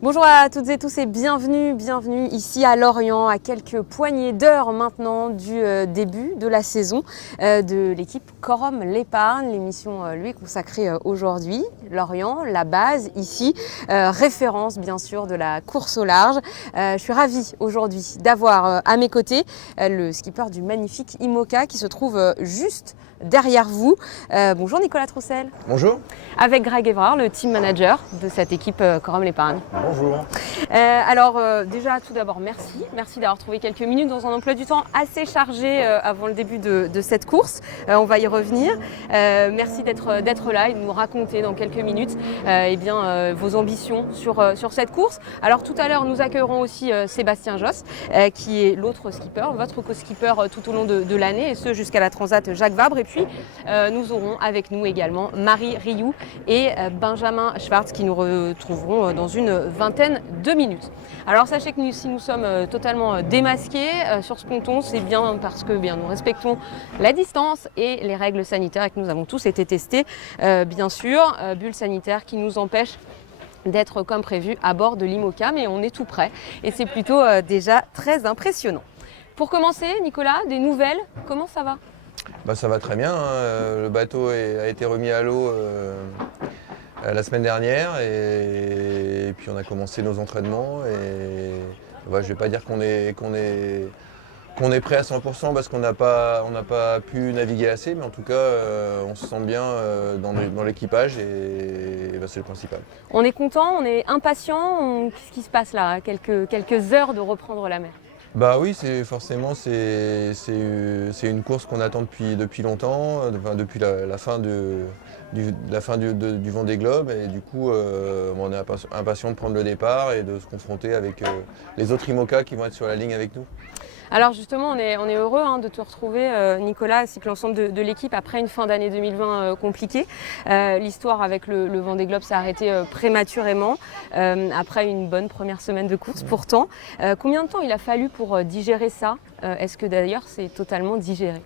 Bonjour à toutes et tous et bienvenue ici à Lorient, à quelques poignées d'heures maintenant du début de la saison de l'équipe Corum l'Épargne. L'émission lui est consacrée aujourd'hui. Lorient, la base ici, référence bien sûr de la course au large. Je suis ravie aujourd'hui d'avoir à mes côtés le skipper du magnifique IMOCA qui se trouve juste derrière vous. Bonjour Nicolas Troussel. Bonjour. Avec Greg Évrard, le team manager de cette équipe Corum l'Épargne. Bonjour. Déjà tout d'abord merci d'avoir trouvé quelques minutes dans un emploi du temps assez chargé avant le début de cette course. On va y revenir. Merci d'être là et de nous raconter dans quelques minutes vos ambitions sur cette course. Alors tout à l'heure nous accueillerons aussi Sébastien Josse qui est l'autre skipper, votre co-skipper tout au long de l'année et ce jusqu'à la Transat Jacques Vabre. Et puis nous aurons avec nous également Marie Rioux et Benjamin Schwartz qui nous retrouveront dans une vingtaine de minutes. Alors sachez que si nous sommes totalement démasqués sur ce ponton, c'est bien parce que nous respectons la distance et les règles sanitaires et que nous avons tous été testés, bien sûr, bulles sanitaires qui nous empêchent d'être comme prévu à bord de l'IMOCA, mais on est tout prêt et c'est plutôt déjà très impressionnant. Pour commencer, Nicolas, des nouvelles, comment ça va ? Ça va très bien, hein. Le bateau a été remis à l'eau la semaine dernière et puis on a commencé nos entraînements et je ne vais pas dire qu'on est prêt à 100% parce qu'on n'a pas pu naviguer assez, mais en tout cas on se sent bien dans l'équipage et c'est le principal. On est content, on est impatient, qu'est-ce qui se passe là, à quelques heures de reprendre la mer ? Oui, c'est une course qu'on attend depuis longtemps, depuis la fin du Vendée Globe et du coup on est impatient de prendre le départ et de se confronter avec les autres IMOCA qui vont être sur la ligne avec nous. Alors justement, on est heureux de te retrouver, Nicolas, ainsi que l'ensemble de l'équipe après une fin d'année 2020 compliquée. L'histoire avec le Vendée Globe s'est arrêtée prématurément, après une bonne première semaine de course pourtant. Combien de temps il a fallu pour digérer ça ? Est-ce que d'ailleurs c'est totalement digéré ?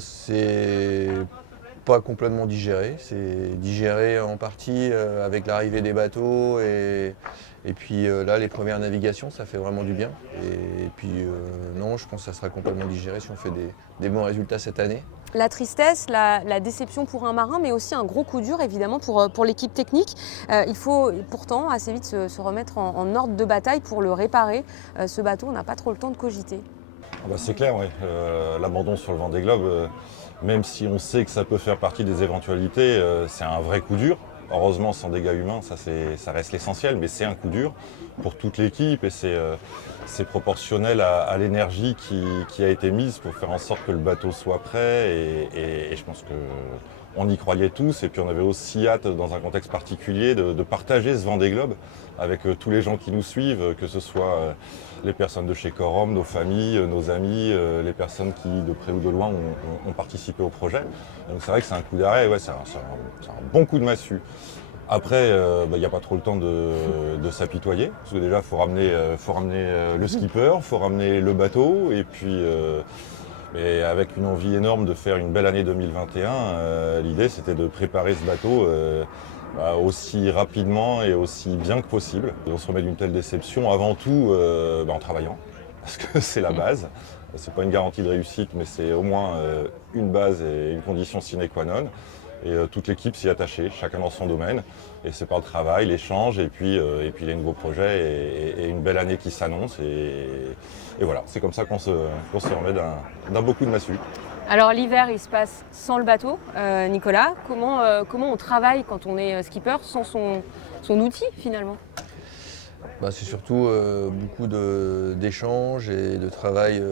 C'est pas complètement digéré, c'est digéré en partie avec l'arrivée des bateaux et puis là les premières navigations ça fait vraiment du bien et puis non je pense que ça sera complètement digéré si on fait des bons résultats cette année. La tristesse, la déception pour un marin mais aussi un gros coup dur évidemment pour l'équipe technique. Il faut pourtant assez vite se remettre en ordre de bataille pour le réparer. Ce bateau, on n'a pas trop le temps de cogiter. C'est clair, oui. L'abandon sur le Vendée Globe, même si on sait que ça peut faire partie des éventualités, c'est un vrai coup dur. Heureusement, sans dégâts humains, ça reste l'essentiel, mais c'est un coup dur pour toute l'équipe et c'est proportionnel à l'énergie qui a été mise pour faire en sorte que le bateau soit prêt et je pense qu'on y croyait tous et puis on avait aussi hâte, dans un contexte particulier, de partager ce Vendée Globe avec tous les gens qui nous suivent, que ce soit les personnes de chez Corum, nos familles, nos amis, les personnes qui, de près ou de loin, ont participé au projet. Donc c'est vrai que c'est un coup d'arrêt, c'est un bon coup de massue. Après, il n'y a pas trop le temps de s'apitoyer, parce que déjà, il faut ramener le skipper, il faut ramener le bateau, et puis et avec une envie énorme de faire une belle année 2021, l'idée c'était de préparer ce bateau aussi rapidement et aussi bien que possible. Et on se remet d'une telle déception avant tout en travaillant, parce que c'est la base. C'est pas une garantie de réussite, mais c'est au moins une base et une condition sine qua non. Et toute l'équipe s'y est attachée, chacun dans son domaine. Et c'est par le travail, l'échange, et puis les nouveaux projets et une belle année qui s'annonce. Et voilà, c'est comme ça qu'on se remet d'un beau coup de massue. Alors l'hiver, il se passe sans le bateau. Nicolas, comment on travaille quand on est skipper sans son outil finalement ? C'est surtout beaucoup d'échanges et de travail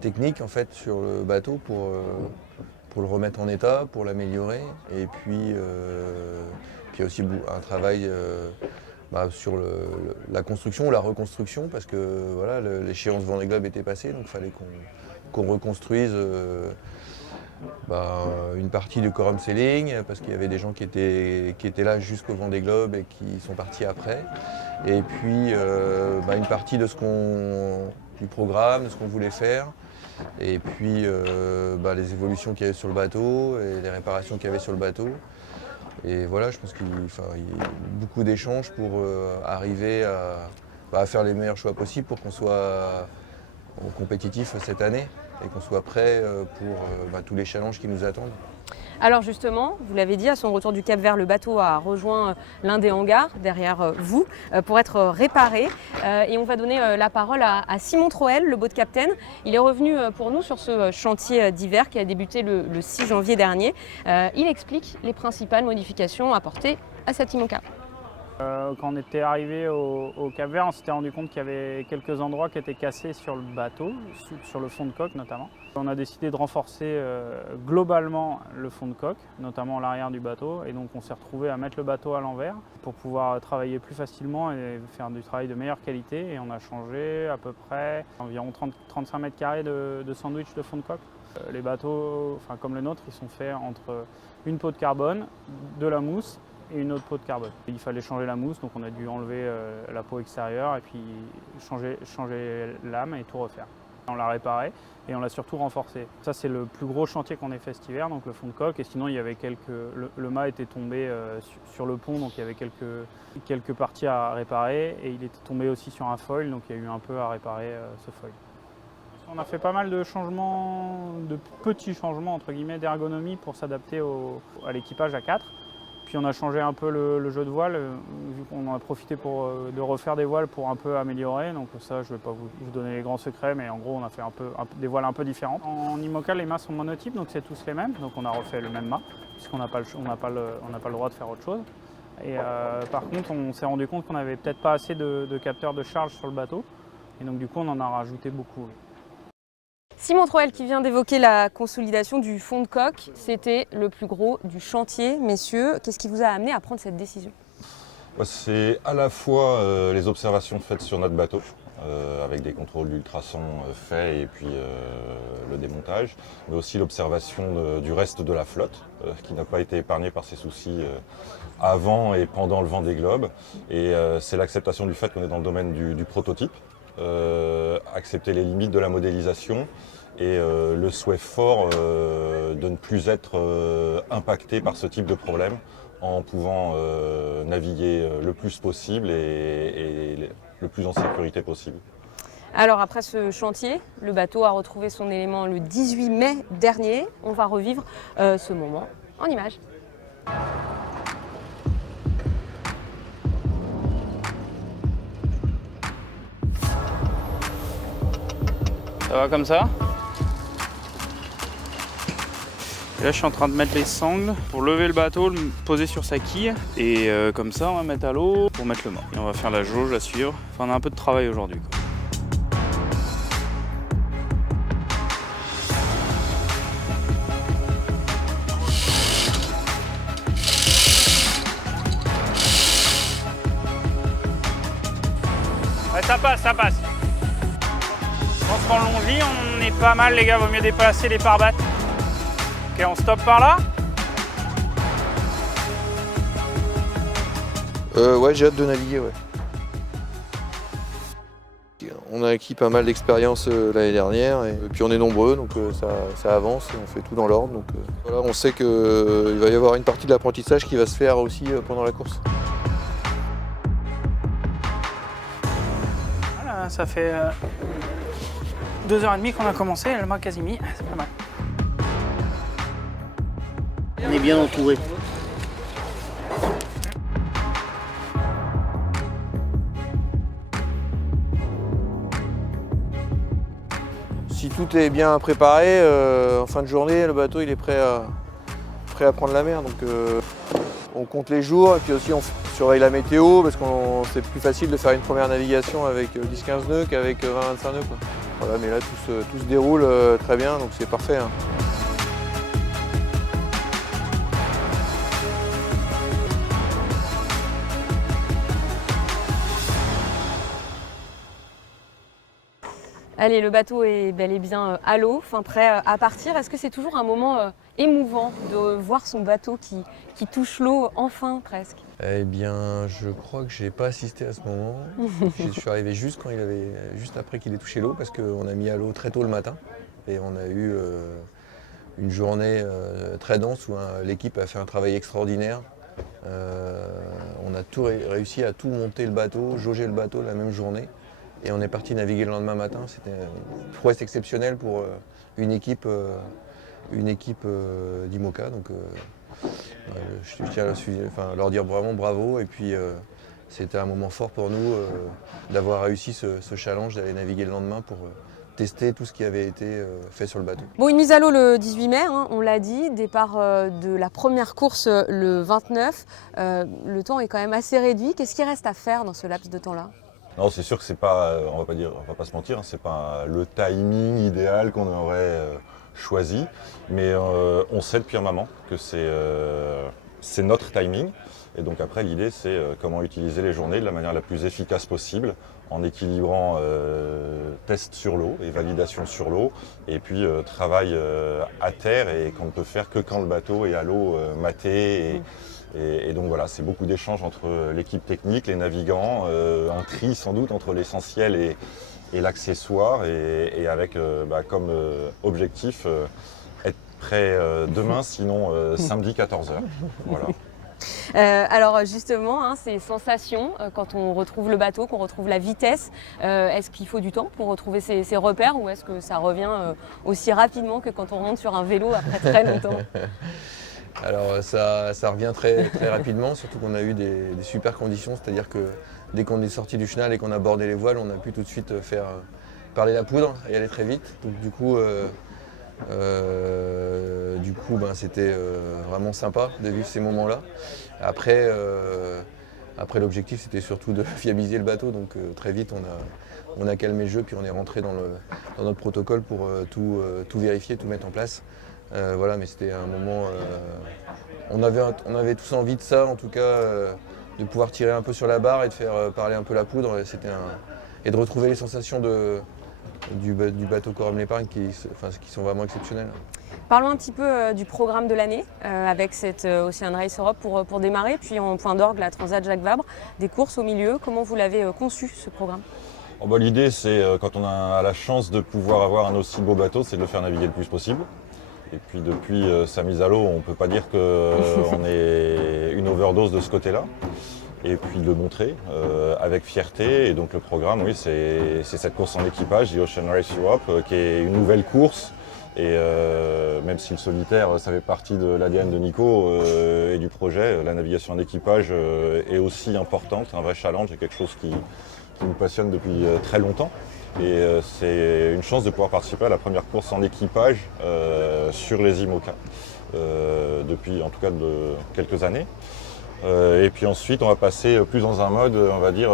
technique en fait sur le bateau pour le remettre en état, pour l'améliorer. Et puis aussi un travail sur la construction ou la reconstruction parce que voilà, l'échéance Vendée Globe était passée, donc il fallait qu'on reconstruise une partie du Corum Sailing parce qu'il y avait des gens qui étaient là jusqu'au Vendée Globe et qui sont partis après. Et puis une partie du programme, de ce qu'on voulait faire. Et puis les évolutions qu'il y avait sur le bateau et les réparations qu'il y avait sur le bateau. Et voilà, je pense qu'il y a beaucoup d'échanges pour arriver à faire les meilleurs choix possibles pour qu'on soit compétitif cette année et qu'on soit prêt pour tous les challenges qui nous attendent. Alors justement, vous l'avez dit, à son retour du Cap-Vert, le bateau a rejoint l'un des hangars derrière vous pour être réparé. Et on va donner la parole à Simon Troel, le boat captain. Il est revenu pour nous sur ce chantier d'hiver qui a débuté le 6 janvier dernier. Il explique les principales modifications apportées à cet IMOCA. Quand on était arrivé au Cap-Vert, on s'était rendu compte qu'il y avait quelques endroits qui étaient cassés sur le bateau, sur le fond de coque notamment. On a décidé de renforcer globalement le fond de coque, notamment l'arrière du bateau, et donc on s'est retrouvé à mettre le bateau à l'envers pour pouvoir travailler plus facilement et faire du travail de meilleure qualité. Et on a changé à peu près environ 35 mètres carrés de sandwich de fond de coque. Les bateaux, comme le nôtre, ils sont faits entre une peau de carbone, de la mousse et une autre peau de carbone. Il fallait changer la mousse, donc on a dû enlever la peau extérieure et puis changer l'âme et tout refaire. On l'a réparé et on l'a surtout renforcé. Ça, c'est le plus gros chantier qu'on ait fait cet hiver, donc le fond de coque. Et sinon, il y avait le mât était tombé sur le pont, donc il y avait quelques parties à réparer. Et il était tombé aussi sur un foil, donc il y a eu un peu à réparer ce foil. On a fait pas mal de changements, de petits changements entre guillemets d'ergonomie pour s'adapter à l'équipage à 4. Puis on a changé un peu le jeu de voile, vu qu'on en a profité de refaire des voiles pour un peu améliorer. Donc ça, je ne vais pas vous donner les grands secrets, mais en gros, on a fait des voiles un peu différentes. En IMOCA, les mâts sont monotypes, donc c'est tous les mêmes. Donc on a refait le même mât, puisqu'on n'a pas le droit de faire autre chose. Et par contre, on s'est rendu compte qu'on n'avait peut-être pas assez de capteurs de charge sur le bateau. Et donc du coup, on en a rajouté beaucoup. Simon Troel qui vient d'évoquer la consolidation du fond de coque, c'était le plus gros du chantier. Messieurs, qu'est-ce qui vous a amené à prendre cette décision ? C'est à la fois les observations faites sur notre bateau, avec des contrôles d'ultrasons faits et puis le démontage, mais aussi l'observation du reste de la flotte, qui n'a pas été épargnée par ces soucis avant et pendant le Vendée Globe. Et c'est l'acceptation du fait qu'on est dans le domaine du prototype. Accepter les limites de la modélisation et le souhait fort de ne plus être impacté par ce type de problème en pouvant naviguer le plus possible et le plus en sécurité possible. Alors après ce chantier, le bateau a retrouvé son élément le 18 mai dernier. On va revivre ce moment en images. Ça va comme ça. Et là, je suis en train de mettre les sangles pour lever le bateau, le poser sur sa quille. Et comme ça, on va mettre à l'eau pour mettre le mât. Et on va faire la jauge à suivre. Enfin, on a un peu de travail aujourd'hui. Ouais, ça passe, ça passe. Je pense qu'en long lit, on est pas mal, les gars. Vaut mieux dépasser les pare-battes. Ok, on stoppe par là. Ouais, j'ai hâte de naviguer, ouais. On a acquis pas mal d'expérience l'année dernière et puis on est nombreux, donc ça avance et on fait tout dans l'ordre. Donc voilà, on sait qu'il va y avoir une partie de l'apprentissage qui va se faire aussi pendant la course. Voilà, ça fait 2h30 qu'on a commencé, le mât quasi mis, c'est pas mal. On est bien entouré. Si tout est bien préparé, en fin de journée, le bateau il est prêt à prendre la mer. Donc on compte les jours et puis aussi on surveille la météo parce que c'est plus facile de faire une première navigation avec 10-15 nœuds qu'avec 20-25 nœuds, quoi. Voilà, mais là tout se déroule très bien, donc c'est parfait, hein. Allez, le bateau est bel et bien à l'eau, fin prêt à partir. Est-ce que c'est toujours un moment émouvant de voir son bateau qui touche l'eau enfin presque ? Eh bien, je crois que j'ai pas assisté à ce moment. Je suis arrivé juste après qu'il ait touché l'eau parce qu'on a mis à l'eau très tôt le matin et on a eu une journée très dense où l'équipe a fait un travail extraordinaire On a réussi à tout monter le bateau, jauger le bateau la même journée. Et on est parti naviguer le lendemain matin. C'était une prouesse exceptionnelle pour une équipe d'IMOCA. Donc je tiens à leur dire vraiment bravo. Et puis c'était un moment fort pour nous d'avoir réussi ce challenge d'aller naviguer le lendemain pour tester tout ce qui avait été fait sur le bateau. Bon, une mise à l'eau le 18 mai, hein, on l'a dit, départ de la première course le 29. Le temps est quand même assez réduit. Qu'est-ce qu'il reste à faire dans ce laps de temps-là? Non, c'est sûr que c'est pas, on va pas se mentir, hein, c'est pas le timing idéal qu'on aurait choisi, mais on sait depuis un moment que c'est notre timing. Et donc après, l'idée, c'est comment utiliser les journées de la manière la plus efficace possible, en équilibrant test sur l'eau et validation sur l'eau, et puis travail à terre, et qu'on ne peut faire que quand le bateau est à l'eau maté. Et donc voilà, c'est beaucoup d'échanges entre l'équipe technique, les navigants, un tri sans doute entre l'essentiel et l'accessoire, et avec comme objectif être prêt demain, sinon samedi 14h. Voilà. Alors justement, hein, ces sensations, quand on retrouve le bateau, qu'on retrouve la vitesse, est-ce qu'il faut du temps pour retrouver ces repères, ou est-ce que ça revient aussi rapidement que quand on remonte sur un vélo après très longtemps? Alors ça revient très, très rapidement, surtout qu'on a eu des super conditions, c'est-à-dire que dès qu'on est sorti du chenal et qu'on a bordé les voiles, on a pu tout de suite faire parler la poudre et aller très vite. Donc du coup c'était vraiment sympa de vivre ces moments-là. Après l'objectif, c'était surtout de fiabiliser le bateau, donc très vite on a calmé le jeu, puis on est rentré dans notre protocole pour tout vérifier, tout mettre en place. Voilà, mais c'était un moment, on avait tous envie de ça, en tout cas, de pouvoir tirer un peu sur la barre et de faire parler un peu la poudre, et de retrouver les sensations du bateau Corum l'Épargne qui sont vraiment exceptionnelles. Parlons un petit peu du programme de l'année, avec cette Ocean Race Europe pour démarrer, puis en point d'orgue la Transat Jacques Vabre, des courses au milieu. Comment vous l'avez conçu, ce programme? L'idée, c'est quand on a la chance de pouvoir avoir un aussi beau bateau, c'est de le faire naviguer le plus possible. Et puis depuis sa mise à l'eau, on ne peut pas dire qu'on est une overdose de ce côté-là. Et puis de le montrer avec fierté. Et donc le programme, oui, c'est cette course en équipage, The Ocean Race Europe, qui est une nouvelle course. Et même si le solitaire, ça fait partie de l'ADN de Nico et du projet, la navigation en équipage est aussi importante, un vrai challenge, et quelque chose qui nous passionne depuis très longtemps. Et c'est une chance de pouvoir participer à la première course en équipage sur les IMOCA depuis en tout cas quelques années. Et puis ensuite, on va passer plus dans un mode, on va dire,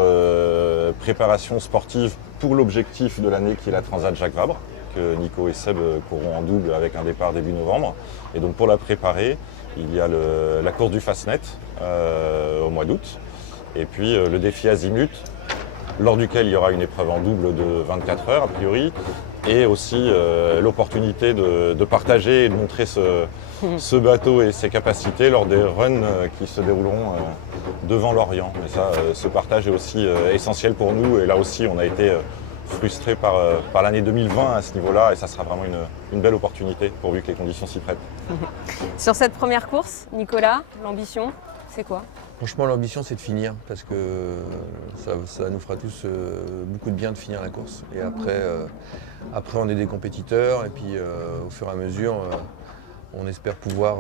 préparation sportive pour l'objectif de l'année qui est la Transat Jacques Vabre, que Nico et Seb courront en double avec un départ début novembre. Et donc pour la préparer, il y a la course du Fastnet au mois d'août, et puis le défi Azimut, lors duquel il y aura une épreuve en double de 24 heures a priori, et aussi l'opportunité de partager et de montrer ce bateau et ses capacités lors des runs qui se dérouleront devant l'Orient. Et ça, ce partage est aussi essentiel pour nous, et là aussi on a été frustrés par l'année 2020 à ce niveau-là, et ça sera vraiment une belle opportunité pourvu que les conditions s'y prêtent. Sur cette première course, Nicolas, l'ambition, c'est quoi? Franchement, l'ambition, c'est de finir, parce que ça nous fera tous beaucoup de bien de finir la course. Et après on est des compétiteurs, et puis au fur et à mesure, on espère pouvoir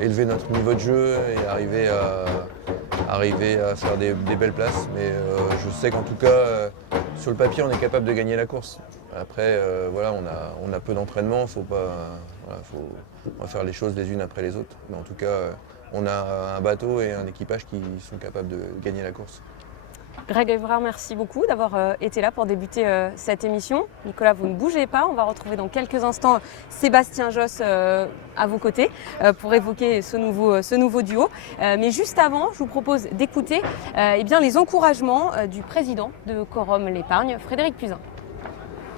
élever notre niveau de jeu et arriver à faire des belles places. Mais je sais qu'en tout cas, sur le papier, on est capable de gagner la course. Après, on a peu d'entraînement, on va faire les choses les unes après les autres. Mais en tout cas, on a un bateau et un équipage qui sont capables de gagner la course. Greg Evrard, merci beaucoup d'avoir été là pour débuter cette émission. Nicolas, vous ne bougez pas. On va retrouver dans quelques instants Sébastien Josse à vos côtés pour évoquer ce nouveau duo. Mais juste avant, je vous propose d'écouter les encouragements du président de Corum l'Épargne, Frédéric Puzin.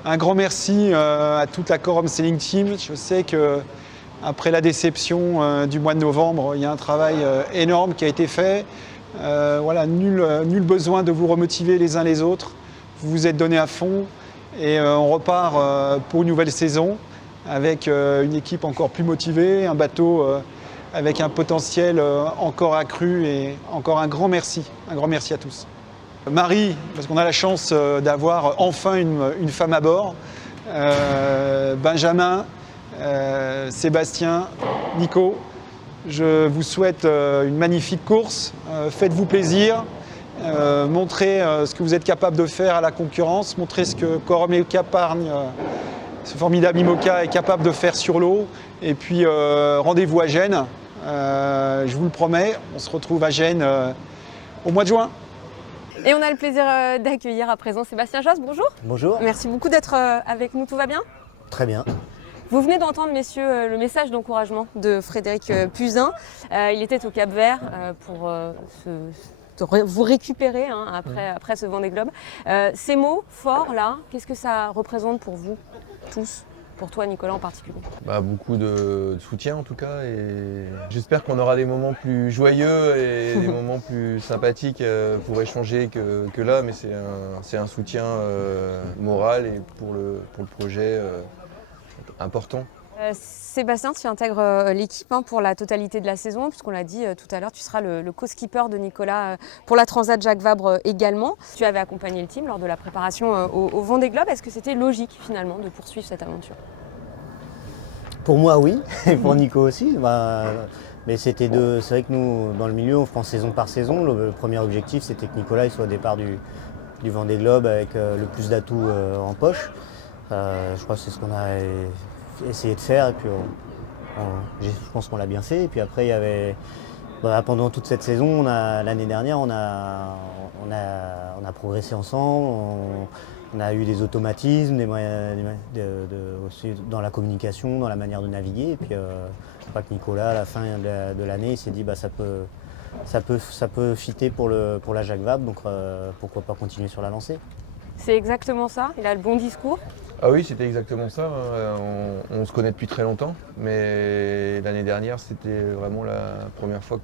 Un grand merci à toute la Corum Sailing Team. Je sais que après la déception du mois de novembre, il y a un travail énorme qui a été fait. Nul besoin de vous remotiver les uns les autres. Vous vous êtes donnés à fond et on repart pour une nouvelle saison avec une équipe encore plus motivée, un bateau avec un potentiel encore accru et encore un grand merci à tous. Marie, parce qu'on a la chance d'avoir enfin une femme à bord, Benjamin, Sébastien, Nico, je vous souhaite une magnifique course, faites-vous plaisir, montrez ce que vous êtes capable de faire à la concurrence, montrez ce que Corum Épargne, ce formidable IMOCA est capable de faire sur l'eau, et puis rendez-vous à Gênes, je vous le promets, on se retrouve à Gênes au mois de juin. Et on a le plaisir d'accueillir à présent Sébastien Josse, bonjour. Bonjour. Merci beaucoup d'être avec nous, tout va bien? Très bien. Vous venez d'entendre, messieurs, le message d'encouragement de Frédéric Puzin. Il était au Cap-Vert pour vous récupérer après ce Vendée Globe. Ces mots forts, là, qu'est-ce que ça représente pour vous tous? Pour toi, Nicolas, en particulier? Beaucoup de soutien en tout cas, et j'espère qu'on aura des moments plus joyeux et des moments plus sympathiques pour échanger que là, mais c'est un soutien moral et pour le projet important. Sébastien, tu intègres l'équipe pour la totalité de la saison, puisqu'on l'a dit tout à l'heure, tu seras le co-skipper de Nicolas pour la Transat Jacques Vabre également. Tu avais accompagné le team lors de la préparation au Vendée Globe. Est-ce que c'était logique finalement de poursuivre cette aventure? Pour moi, oui, et pour Nico aussi. Mais c'est vrai que nous, dans le milieu, on prend saison par saison. Le premier objectif, c'était que Nicolas il soit au départ du Vendée Globe avec le plus d'atouts en poche. Je crois que c'est ce qu'on a essayé de faire, et puis je pense qu'on l'a bien fait. Et puis après, il y avait pendant toute cette saison, l'année dernière, on a progressé ensemble. On a eu des automatismes, des moyens aussi dans la communication, dans la manière de naviguer. Et puis je crois que Nicolas, à la fin de l'année, il s'est dit ça peut fitter pour la Jacques Vabre, donc pourquoi pas continuer sur la lancée. C'est exactement ça, il a le bon discours. Ah oui, c'était exactement ça. On se connaît depuis très longtemps, mais l'année dernière, c'était vraiment la première fois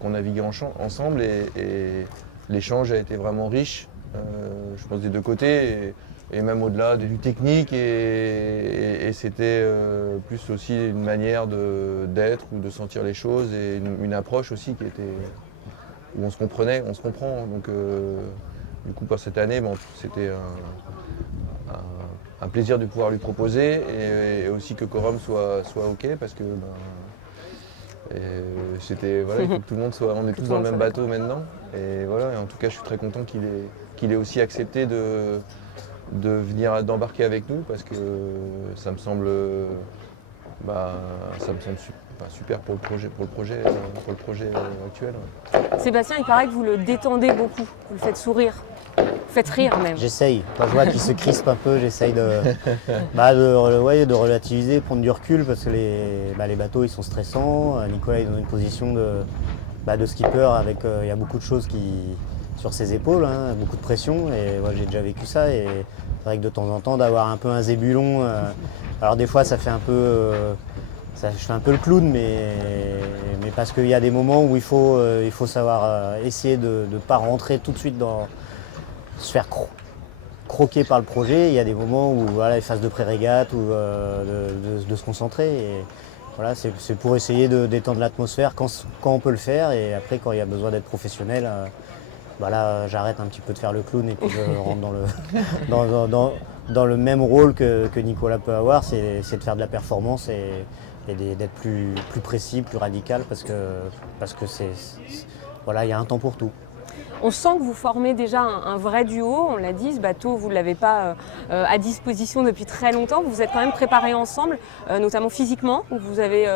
qu'on naviguait ensemble, et l'échange a été vraiment riche, je pense des deux côtés, et même au-delà du technique, et c'était plus aussi une manière d'être ou de sentir les choses, et une approche aussi qui était où on se comprenait, on se comprend. Donc du coup, pour cette année, c'était un plaisir de pouvoir lui proposer, et aussi que Corum soit OK, parce que c'était il faut que tout le monde soit, on est tous dans le même bateau maintenant, et voilà. Et en tout cas, je suis très content qu'il ait aussi accepté de venir d'embarquer avec nous, parce que ça me semble super pour le projet actuel. Sébastien, il paraît que vous le détendez beaucoup, vous le faites sourire. Vous faites rire même. J'essaye. Quand je vois qu'il se crispe un peu, j'essaye de relativiser, prendre du recul, parce que les bateaux ils sont stressants. Nicolas est dans une position de skipper avec il y a beaucoup de choses sur ses épaules, beaucoup de pression, et j'ai déjà vécu ça. Et c'est vrai que de temps en temps d'avoir un peu un zébulon, alors des fois ça fait un peu je fais un peu le clown, mais parce qu'il y a des moments où il faut savoir essayer de ne pas rentrer tout de suite se faire croquer par le projet. Il y a des moments où les phases de pré-régate, ou de se concentrer. Et voilà, c'est pour essayer de détendre l'atmosphère quand on peut le faire, et après quand il y a besoin d'être professionnel, là j'arrête un petit peu de faire le clown, et puis je rentre dans le même rôle que Nicolas peut avoir, c'est de faire de la performance et d'être plus précis, plus radical, parce que il y a un temps pour tout. On sent que vous formez déjà un vrai duo, on l'a dit, ce bateau vous ne l'avez pas à disposition depuis très longtemps, vous vous êtes quand même préparés ensemble, notamment physiquement, où vous avez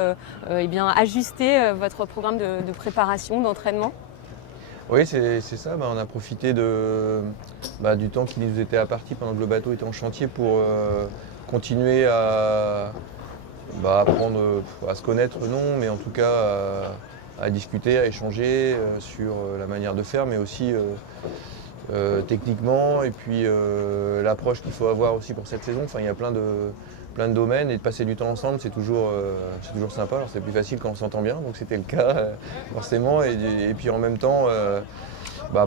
ajusté votre programme de préparation, d'entraînement. Oui, c'est ça, on a profité du temps qui nous était imparti pendant que le bateau était en chantier pour continuer à apprendre à se connaître, non, mais en tout cas à discuter, à échanger sur la manière de faire, mais aussi techniquement, et puis l'approche qu'il faut avoir aussi pour cette saison. Il y a plein de domaines, et de passer du temps ensemble, c'est toujours sympa. Alors c'est plus facile quand on s'entend bien, donc c'était le cas forcément, et puis en même temps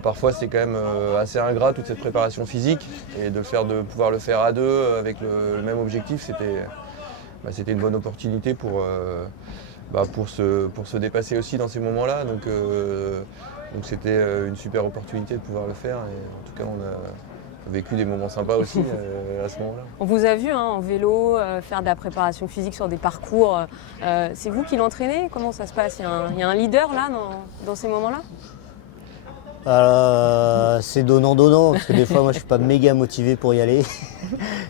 parfois c'est quand même assez ingrat toute cette préparation physique, et de pouvoir le faire à deux avec le même objectif, c'était une bonne opportunité pour pour se dépasser aussi dans ces moments-là. Donc c'était une super opportunité de pouvoir le faire. Et en tout cas, on a vécu des moments sympas aussi à ce moment-là. On vous a vu en vélo faire de la préparation physique sur des parcours. C'est vous qui l'entraînez? Comment ça se passe? Il y a un leader là dans ces moments-là? C'est donnant-donnant, parce que des fois moi je suis pas méga motivé pour y aller.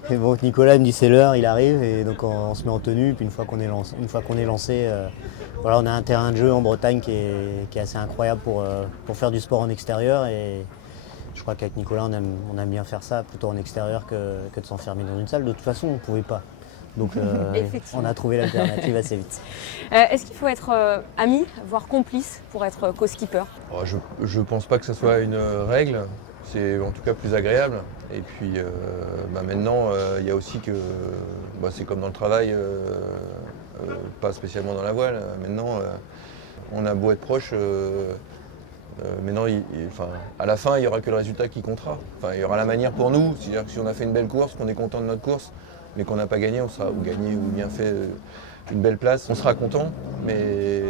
Et bon, Nicolas me dit c'est l'heure, il arrive, et donc on se met en tenue, puis une fois qu'on est lancé, voilà, on a un terrain de jeu en Bretagne qui est assez incroyable pour faire du sport en extérieur, et je crois qu'avec Nicolas on aime bien faire ça, plutôt en extérieur que de s'enfermer dans une salle. De toute façon on ne pouvait pas. Donc on a trouvé l'alternative assez vite. Est-ce qu'il faut être ami, voire complice, pour être co-skipper? Je ne pense pas que ce soit une règle, c'est en tout cas plus agréable. Et puis maintenant, il y a aussi que c'est comme dans le travail, pas spécialement dans la voile. Maintenant, on a beau être proche, maintenant, à la fin, il n'y aura que le résultat qui comptera. Enfin, il y aura la manière pour nous, c'est-à-dire que si on a fait une belle course, qu'on est content de notre course, mais qu'on n'a pas gagné, ou gagné ou bien fait une belle place, on sera content. Mais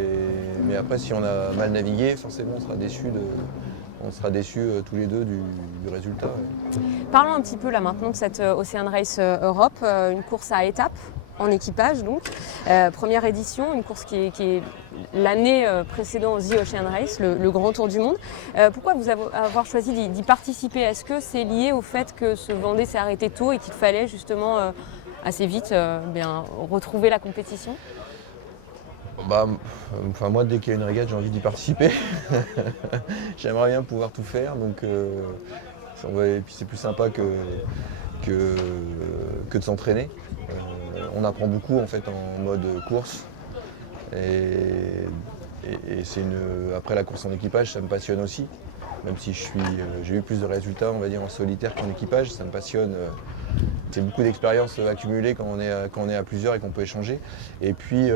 après, si on a mal navigué, forcément, on sera déçus tous les deux du résultat. Ouais. Parlons un petit peu là maintenant de cette Ocean Race Europe, une course à étapes en équipage donc. Première édition, une course qui est l'année précédente The Ocean Race, le grand tour du monde. Pourquoi vous avoir choisi d'y participer? Est-ce que c'est lié au fait que ce Vendée s'est arrêté tôt et qu'il fallait justement assez vite retrouver la compétition? Moi, dès qu'il y a une régate, j'ai envie d'y participer. J'aimerais bien pouvoir tout faire, donc et puis c'est plus sympa que de s'entraîner. On apprend beaucoup en fait en mode course. Et après la course en équipage, ça me passionne aussi. Même si j'ai eu plus de résultats, on va dire, en solitaire qu'en équipage, ça me passionne. C'est beaucoup d'expérience accumulée quand on est à plusieurs et qu'on peut échanger. Et puis,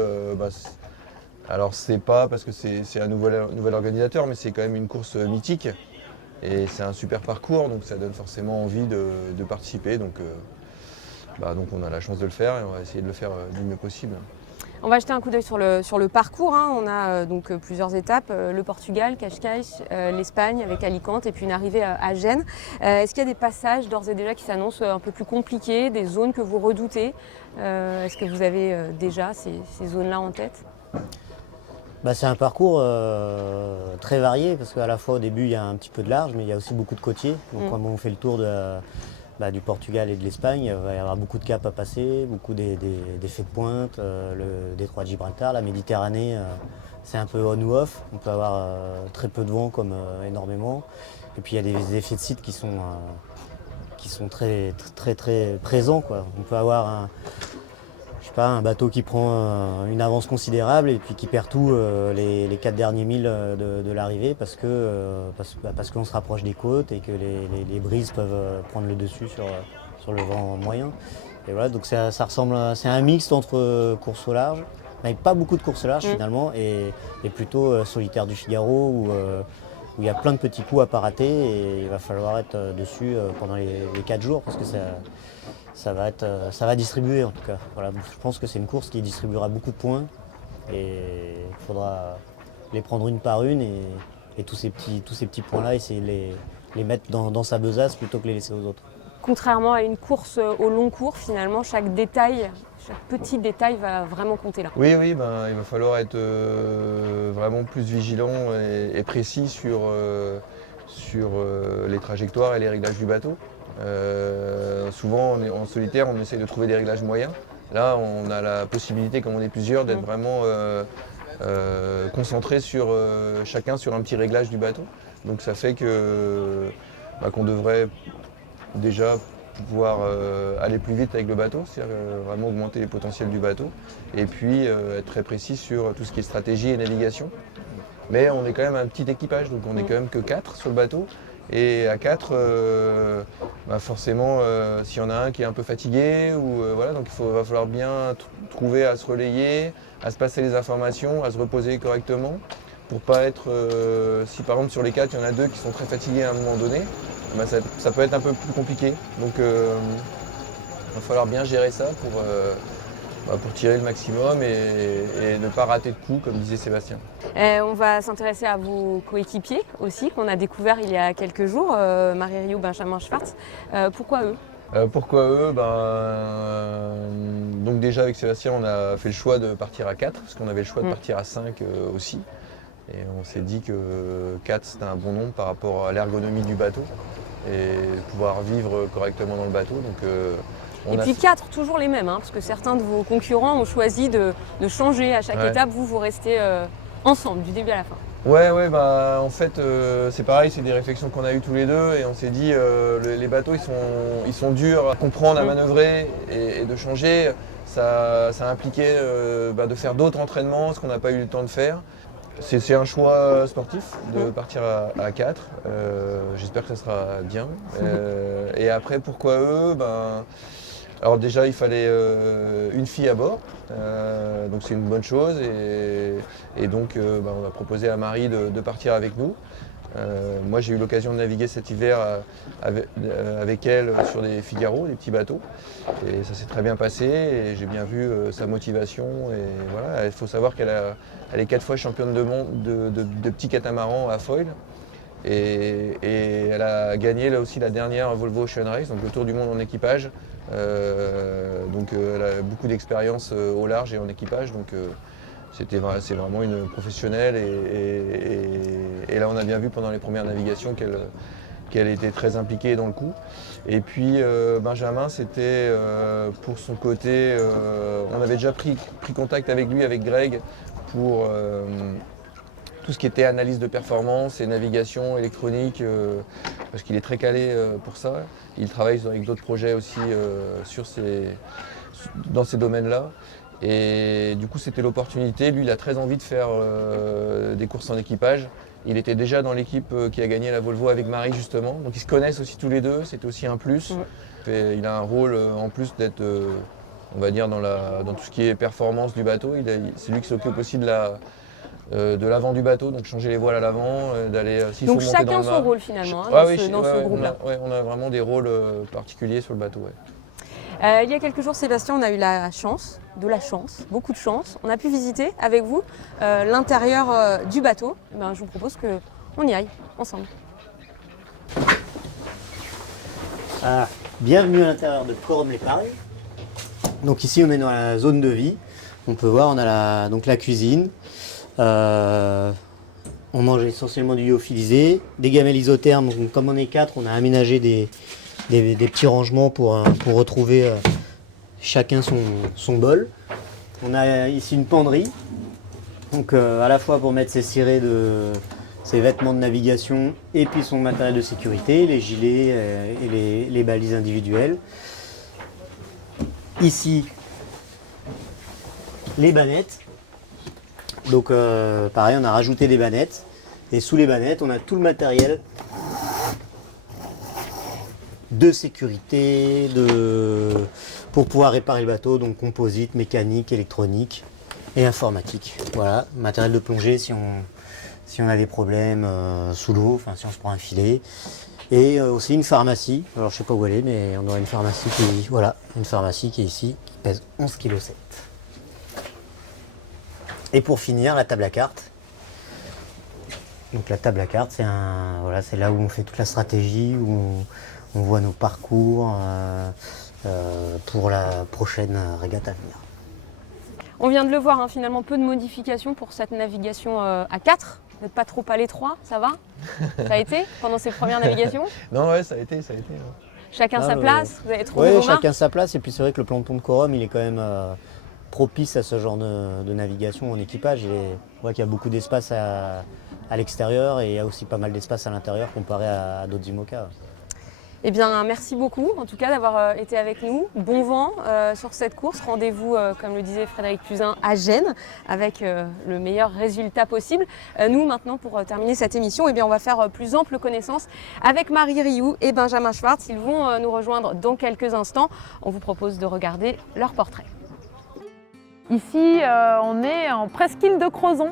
alors c'est pas parce que c'est un nouvel organisateur, mais c'est quand même une course mythique. Et c'est un super parcours, donc ça donne forcément envie de participer. Donc on a la chance de le faire et on va essayer de le faire du mieux possible. On va jeter un coup d'œil sur le parcours. On a donc plusieurs étapes, le Portugal, Cascais, l'Espagne avec Alicante et puis une arrivée à Gênes. Est-ce qu'il y a des passages d'ores et déjà qui s'annoncent un peu plus compliqués, des zones que vous redoutez? Est-ce que vous avez déjà ces zones-là en tête? C'est un parcours très varié, parce qu'à la fois au début il y a un petit peu de large, mais il y a aussi beaucoup de côtiers. Donc quand on fait le tour du Portugal et de l'Espagne, il va y avoir beaucoup de caps à passer, beaucoup d'effets de pointe, le détroit de Gibraltar, la Méditerranée, c'est un peu on ou off. On peut avoir très peu de vent comme énormément. Et puis il y a des effets de site qui sont très, très, très présents, quoi. On peut avoir un bateau qui prend une avance considérable et puis qui perd tout les 4 derniers milles de l'arrivée parce qu'on se rapproche des côtes et que les brises peuvent prendre le dessus sur le vent moyen. Et voilà, donc ça ressemble, c'est un mix entre course au large, avec pas beaucoup de course au large finalement, et plutôt solitaire du Figaro où il y a plein de petits coups à pas rater et il va falloir être dessus pendant les 4 jours parce que ça va distribuer en tout cas. Voilà, je pense que c'est une course qui distribuera beaucoup de points et il faudra les prendre une par une et tous ces petits points-là, essayer de les mettre dans sa besace plutôt que les laisser aux autres. Contrairement à une course au long cours, finalement, chaque petit détail va vraiment compter là. Oui, il va falloir être vraiment plus vigilant et précis sur les trajectoires et les réglages du bateau. Souvent, en solitaire, on essaie de trouver des réglages moyens. Là, on a la possibilité, comme on est plusieurs, d'être vraiment concentré chacun sur un petit réglage du bateau. Donc ça fait qu'on devrait déjà pouvoir aller plus vite avec le bateau, c'est-à-dire vraiment augmenter les potentiels du bateau, et puis être très précis sur tout ce qui est stratégie et navigation. Mais on est quand même un petit équipage, donc on n'est quand même que 4 sur le bateau. Et à 4, forcément, s'il y en a un qui est un peu fatigué, donc va falloir bien trouver à se relayer, à se passer les informations, à se reposer correctement, pour pas être, si par exemple sur les 4, il y en a 2 qui sont très fatigués à un moment donné, ça peut être un peu plus compliqué. Donc il va falloir bien gérer ça pour tirer le maximum et ne pas rater de coup, comme disait Sébastien. On va s'intéresser à vos coéquipiers aussi, qu'on a découvert il y a quelques jours, Marie Rioux, Benjamin Schwartz. Pourquoi eux? Pourquoi eux? Donc déjà avec Sébastien, on a fait le choix de partir à 4, parce qu'on avait le choix de partir à 5 aussi. Et on s'est dit que 4 c'était un bon nombre par rapport à l'ergonomie du bateau et pouvoir vivre correctement dans le bateau. Donc, et puis 4, toujours les mêmes, hein, parce que certains de vos concurrents ont choisi de changer à chaque étape. Vous restez ensemble du début à la fin. Ouais, en fait, c'est pareil, c'est des réflexions qu'on a eues tous les deux et on s'est dit les bateaux ils sont durs à comprendre, à manœuvrer et de changer. Ça impliquait de faire d'autres entraînements, ce qu'on n'a pas eu le temps de faire. C'est un choix sportif de partir à 4. J'espère que ça sera bien. Et après, pourquoi eux? Alors déjà, il fallait une fille à bord, donc c'est une bonne chose. Et donc, on a proposé à Marie de partir avec nous. Moi, j'ai eu l'occasion de naviguer cet hiver avec elle sur des Figaro, des petits bateaux. Et ça s'est très bien passé et j'ai bien vu sa motivation. Et voilà, il faut savoir qu'elle est 4 fois championne de monde de petits catamarans à foil. Et elle a gagné là aussi la dernière Volvo Ocean Race, donc le tour du monde en équipage. Elle a beaucoup d'expérience au large et en équipage. Donc, c'est vraiment une professionnelle et là on a bien vu pendant les premières navigations qu'elle était très impliquée dans le coup. Et puis Benjamin, c'était pour son côté, on avait déjà pris contact avec lui, avec Greg, pour tout ce qui était analyse de performance et navigation électronique, parce qu'il est très calé pour ça. Il travaille avec d'autres projets aussi dans ces domaines-là. Et du coup, c'était l'opportunité. Lui, il a très envie de faire des courses en équipage. Il était déjà dans l'équipe qui a gagné la Volvo avec Marie, justement. Donc, ils se connaissent aussi tous les deux. C'était aussi un plus. Et il a un rôle, en plus d'être, on va dire, dans tout ce qui est performance du bateau. C'est lui qui s'occupe aussi de l'avant du bateau, donc changer les voiles à l'avant, d'aller s'il faut monter dans le mât. Donc, chacun son rôle, finalement, dans ce groupe-là. On a vraiment des rôles particuliers sur le bateau. Ouais. Il y a quelques jours, Sébastien, on a eu beaucoup de chance. On a pu visiter avec vous l'intérieur du bateau. Je vous propose qu'on y aille ensemble. Bienvenue à l'intérieur de Corum Les Paris. Donc ici, on est dans la zone de vie. On peut voir, on a la cuisine. On mange essentiellement du lyophilisé, des gamelles isothermes. Donc, comme on est 4, on a aménagé des petits rangements pour retrouver chacun son bol. On a ici une penderie, donc à la fois pour mettre ses cirés ses vêtements de navigation et puis son matériel de sécurité, les gilets et les balises individuelles. Ici, les bannettes. Donc pareil, on a rajouté des bannettes et sous les bannettes, on a tout le matériel de sécurité, pour pouvoir réparer le bateau, donc composite, mécanique, électronique et informatique. Voilà, matériel de plongée si on a des problèmes sous l'eau, enfin si on se prend un filet. Et aussi une pharmacie, alors je sais pas où elle est, mais on aura une pharmacie qui est ici, qui pèse 11,7 kg. Et pour finir, la table à cartes. Donc la table à cartes, c'est là où on fait toute la stratégie, où on voit nos parcours pour la prochaine régate à venir. On vient de le voir, finalement, peu de modifications pour cette navigation à 4. Vous n'êtes pas trop à l'étroit, ça va? Ça a été pendant ces premières navigations? Non, ouais, ça a été. Chacun sa place, vous avez trouvé vos chacun sa place. Et puis c'est vrai que le planton de Corum, il est quand même propice à ce genre de navigation en équipage. On voit qu'il y a beaucoup d'espace à l'extérieur et il y a aussi pas mal d'espace à l'intérieur comparé à d'autres IMOCA. Eh bien, merci beaucoup en tout cas d'avoir été avec nous. Bon vent sur cette course. Rendez-vous, comme le disait Frédéric Puzin, à Gênes avec le meilleur résultat possible. Nous, maintenant, pour terminer cette émission, on va faire plus ample connaissance avec Marie Rioux et Benjamin Schwartz. Ils vont nous rejoindre dans quelques instants. On vous propose de regarder leur portrait. Ici, on est en presqu'île de Crozon,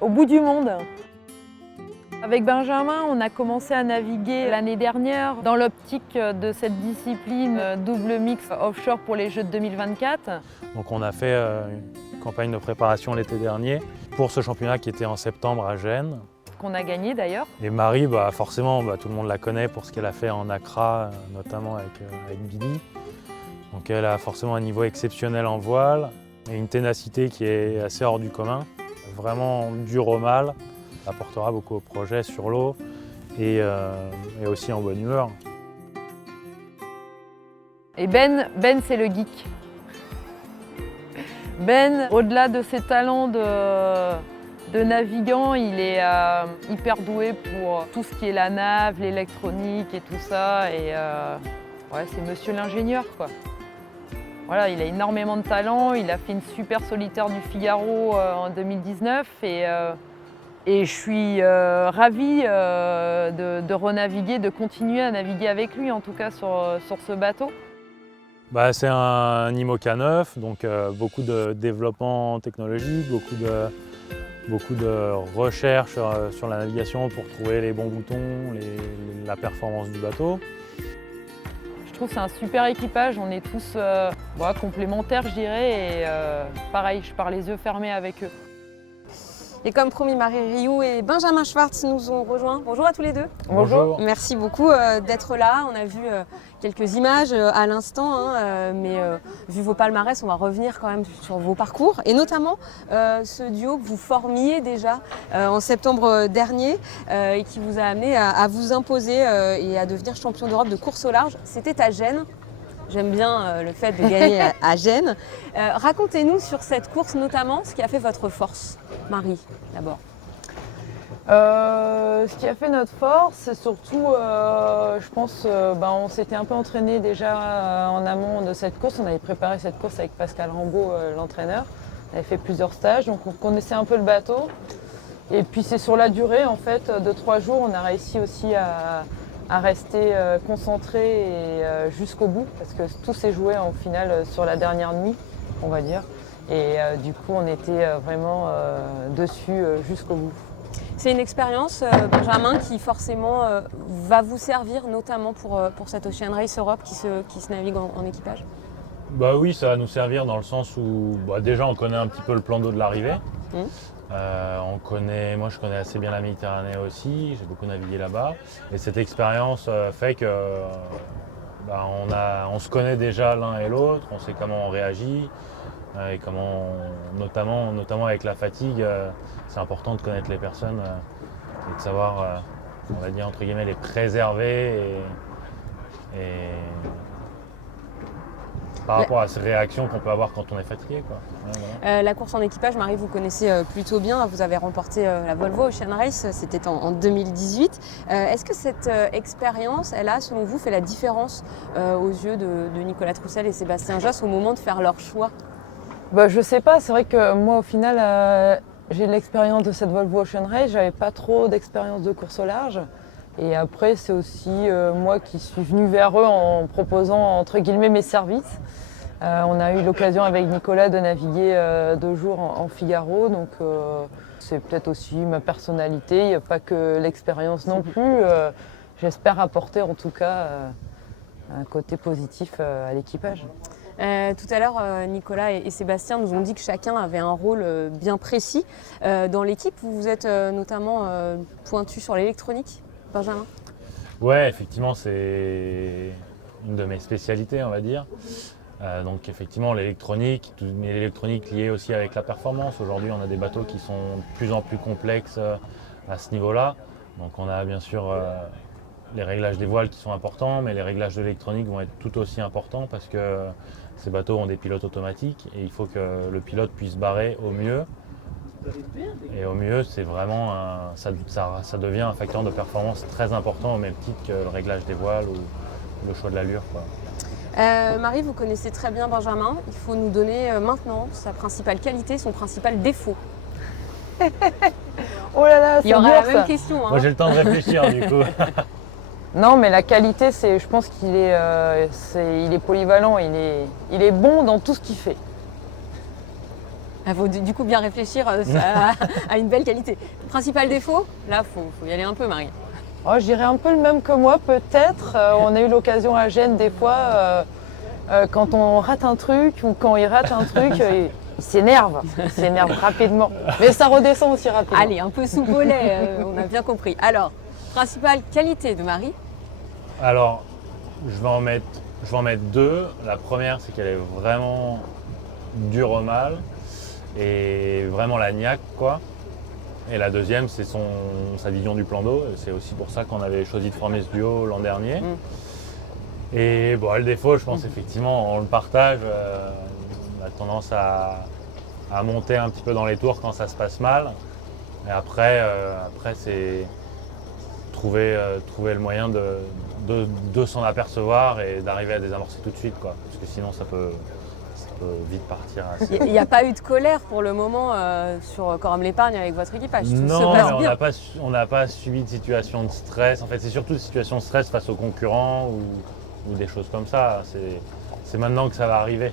au bout du monde. Avec Benjamin, on a commencé à naviguer l'année dernière dans l'optique de cette discipline double mix offshore pour les Jeux de 2024. Donc on a fait une campagne de préparation l'été dernier pour ce championnat qui était en septembre à Gênes. Qu'on a gagné d'ailleurs. Et Marie, forcément, tout le monde la connaît pour ce qu'elle a fait en Accra, notamment avec Billy. Donc elle a forcément un niveau exceptionnel en voile et une ténacité qui est assez hors du commun. Vraiment dur au mal, apportera beaucoup au projet sur l'eau et aussi en bonne humeur. Et Ben c'est le geek. Ben, au-delà de ses talents de navigant, il est hyper doué pour tout ce qui est la nave, l'électronique et tout ça. Et ouais, c'est monsieur l'ingénieur, quoi. Voilà, il a énormément de talent, il a fait une super solitaire du Figaro en 2019 et je suis ravie de renaviguer, de continuer à naviguer avec lui en tout cas sur ce bateau. C'est un IMOCA 9, donc beaucoup de développement technologique, beaucoup de recherche sur la navigation pour trouver les bons boutons, la performance du bateau. Je trouve que c'est un super équipage, on est tous complémentaires je dirais et pareil, je pars les yeux fermés avec eux. Et comme promis, Marie Rioux et Benjamin Schwartz nous ont rejoints. Bonjour à tous les deux. Bonjour. Merci beaucoup d'être là. On a vu quelques images à l'instant, mais vu vos palmarès, on va revenir quand même sur vos parcours. Et notamment ce duo que vous formiez déjà en septembre dernier et qui vous a amené à vous imposer et à devenir champion d'Europe de course au large. C'était à Gênes. J'aime bien le fait de gagner à Gênes. Racontez-nous sur cette course notamment ce qui a fait votre force. Marie, d'abord. Ce qui a fait notre force, c'est surtout, je pense, on s'était un peu entraîné déjà en amont de cette course. On avait préparé cette course avec Pascal Rambaud, l'entraîneur. On avait fait plusieurs stages, donc on connaissait un peu le bateau. Et puis c'est sur la durée, en fait, de 3 jours, on a réussi aussi à rester concentré et jusqu'au bout, parce que tout s'est joué en finale sur la dernière nuit, on va dire. Et du coup, on était vraiment dessus jusqu'au bout. C'est une expérience, Benjamin, qui forcément va vous servir, notamment pour cette Ocean Race Europe qui se navigue en équipage. Oui, ça va nous servir dans le sens où déjà on connaît un petit peu le plan d'eau de l'arrivée. Moi je connais assez bien la Méditerranée aussi, j'ai beaucoup navigué là-bas. Et cette expérience fait que on se connaît déjà l'un et l'autre, on sait comment on réagit. Et comment, notamment avec la fatigue, c'est important de connaître les personnes et de savoir, on va dire entre guillemets, les préserver et par rapport à ces réactions qu'on peut avoir quand on est fatigué, quoi. Ouais, voilà. La course en équipage, Marie, vous connaissez plutôt bien. Vous avez remporté la Volvo Ocean Race, c'était en 2018. Est-ce que cette expérience, elle a, selon vous, fait la différence aux yeux de Nicolas Troussel et Sébastien Josse au moment de faire leur choix ? Je sais pas, c'est vrai que moi au final j'ai de l'expérience de cette Volvo Ocean Race, j'avais pas trop d'expérience de course au large. Et après c'est aussi moi qui suis venue vers eux en proposant entre guillemets mes services. On a eu l'occasion avec Nicolas de naviguer 2 jours en Figaro, donc c'est peut-être aussi ma personnalité, il n'y a pas que l'expérience non plus. J'espère apporter en tout cas un côté positif à l'équipage. Tout à l'heure, Nicolas et Sébastien nous ont dit que chacun avait un rôle bien précis. Dans l'équipe, vous vous êtes notamment pointu sur l'électronique, Benjamin ? Ouais, effectivement, c'est une de mes spécialités, on va dire. Donc effectivement, l'électronique, mais l'électronique liée aussi avec la performance. Aujourd'hui, on a des bateaux qui sont de plus en plus complexes à ce niveau-là. Donc on a bien sûr les réglages des voiles qui sont importants, mais les réglages de l'électronique vont être tout aussi importants parce que ces bateaux ont des pilotes automatiques et il faut que le pilote puisse barrer au mieux. Et au mieux, c'est vraiment ça devient un facteur de performance très important au même titre que le réglage des voiles ou le choix de l'allure, quoi. Marie, vous connaissez très bien Benjamin. Il faut nous donner maintenant sa principale qualité, son principal défaut. Oh là là, c'est Il y aura dur, la ça. même question. Moi j'ai le temps de réfléchir du coup. Non, mais la qualité, je pense qu'il est, il est polyvalent, il est bon dans tout ce qu'il fait. Il faut du coup bien réfléchir à une belle qualité. Principal défaut, là, faut y aller un peu, Marie. Oh, je dirais un peu le même que moi, peut-être. On a eu l'occasion à Gênes, des fois, quand on rate un truc ou quand il rate un truc, il s'énerve rapidement. Mais ça redescend aussi rapidement. Allez, un peu soupe au lait, on a bien compris. Alors, principale qualité de Marie? Alors, je vais en mettre 2. La première, c'est qu'elle est vraiment dure au mal et vraiment la niaque, quoi. Et la deuxième, c'est sa vision du plan d'eau. C'est aussi pour ça qu'on avait choisi de former ce duo l'an dernier. Et bon, le défaut, je pense effectivement, on le partage. On a tendance à monter un petit peu dans les tours quand ça se passe mal. Et après c'est trouver le moyen de s'en apercevoir et d'arriver à désamorcer tout de suite, quoi. Parce que sinon, ça peut vite partir. Il n'y a pas eu de colère pour le moment sur Corum l'épargne avec votre équipage. Tout Non, se passe bien. on n'a pas subi de situation de stress. En fait, c'est surtout des situations de stress face aux concurrents ou des choses comme ça. C'est maintenant que ça va arriver.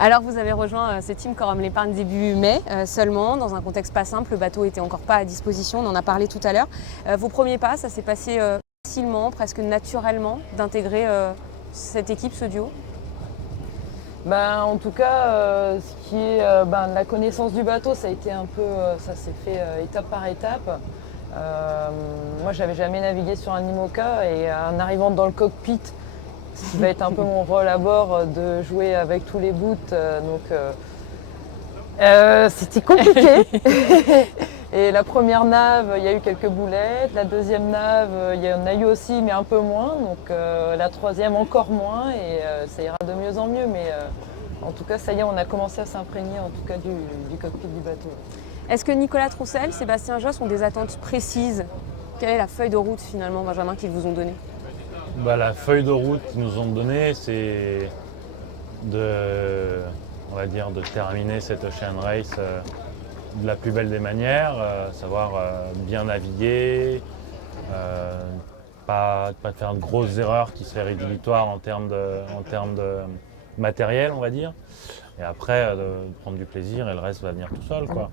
Alors, vous avez rejoint ce team Corum l'épargne début mai seulement, dans un contexte pas simple. Le bateau n'était encore pas à disposition, on en a parlé tout à l'heure. Vos premiers pas, ça s'est passé facilement, presque naturellement, d'intégrer cette équipe, ce duo? En tout cas, ce qui est la connaissance du bateau, ça a été un peu, ça s'est fait étape par étape. Moi, j'avais jamais navigué sur un IMOCA et en arrivant dans le cockpit, ce qui va être un peu mon rôle à bord, de jouer avec tous les bouts, c'était compliqué. Et la première nave, il y a eu quelques boulettes. La deuxième nave, il y en a eu aussi, mais un peu moins. Donc la troisième, encore moins. Et ça ira de mieux en mieux. Mais en tout cas, ça y est, on a commencé à s'imprégner en tout cas du cockpit du bateau. Est-ce que Nicolas Troussel, Sébastien Josse ont des attentes précises? Quelle est la feuille de route finalement, Benjamin, qu'ils vous ont donnée? La feuille de route qu'ils nous ont donnée, c'est de terminer cette Ocean Race de la plus belle des manières, savoir bien naviguer, pas faire de grosses erreurs qui seraient rédhibitoires en termes de matériel, on va dire. Et après, de prendre du plaisir et le reste va venir tout seul, quoi.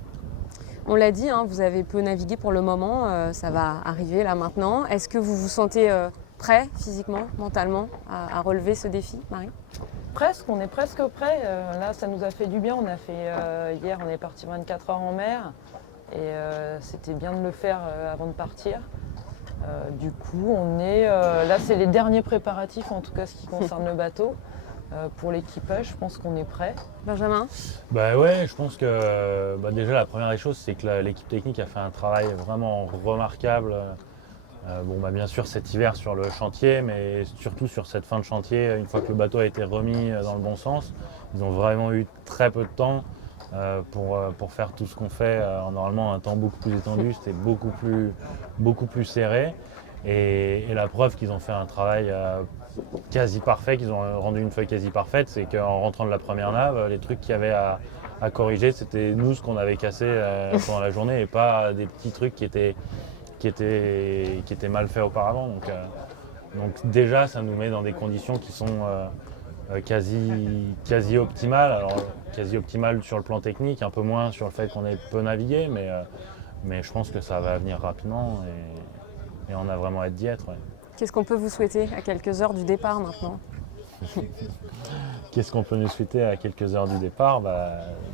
On l'a dit, vous avez peu navigué pour le moment, ça va arriver là maintenant. Est-ce que vous vous sentez prêt physiquement, mentalement, à relever ce défi, Marie? Presque, on est presque prêt. Là, ça nous a fait du bien. On a fait hier, on est parti 24 heures en mer et c'était bien de le faire avant de partir. Du coup, on est là, c'est les derniers préparatifs, en tout cas ce qui concerne le bateau. Pour l'équipage, je pense qu'on est prêt. Benjamin? Ouais, je pense que déjà la première des choses, c'est que l'équipe technique a fait un travail vraiment remarquable. Bien sûr cet hiver sur le chantier, mais surtout sur cette fin de chantier, une fois que le bateau a été remis dans le bon sens, ils ont vraiment eu très peu de temps pour faire tout ce qu'on fait. Normalement, un temps beaucoup plus étendu, c'était beaucoup plus serré. Et la preuve qu'ils ont fait un travail quasi parfait, qu'ils ont rendu une feuille quasi parfaite, c'est qu'en rentrant de la première nave, les trucs qu'il y avait à corriger, c'était nous ce qu'on avait cassé pendant la journée et pas des petits trucs qui étaient mal faits auparavant. Donc déjà, ça nous met dans des conditions qui sont quasi optimales. Alors quasi optimales sur le plan technique, un peu moins sur le fait qu'on ait peu navigué, mais je pense que ça va venir rapidement et on a vraiment hâte d'y être. Ouais. Qu'est-ce qu'on peut vous souhaiter à quelques heures du départ maintenant? Qu'est-ce qu'on peut nous souhaiter à quelques heures du départ?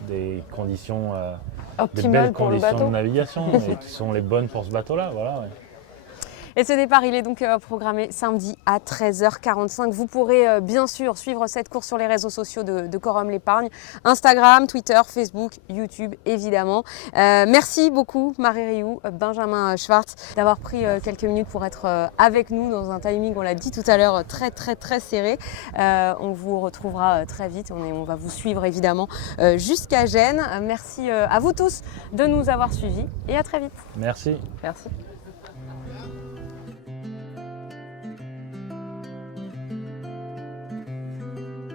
Des conditions, des Optimales belles pour le conditions de bateau. navigation et qui sont les bonnes pour ce bateau-là. Voilà, ouais. Et ce départ, il est donc programmé samedi à 13h45. Vous pourrez bien sûr suivre cette course sur les réseaux sociaux de Corum l'épargne, Instagram, Twitter, Facebook, YouTube évidemment. Merci beaucoup Marie Rioux, Benjamin Schwartz d'avoir pris quelques minutes pour être avec nous dans un timing, on l'a dit tout à l'heure, très serré. On vous retrouvera très vite, on va vous suivre évidemment jusqu'à Gênes. Merci à vous tous de nous avoir suivis et à très vite. Merci. Merci.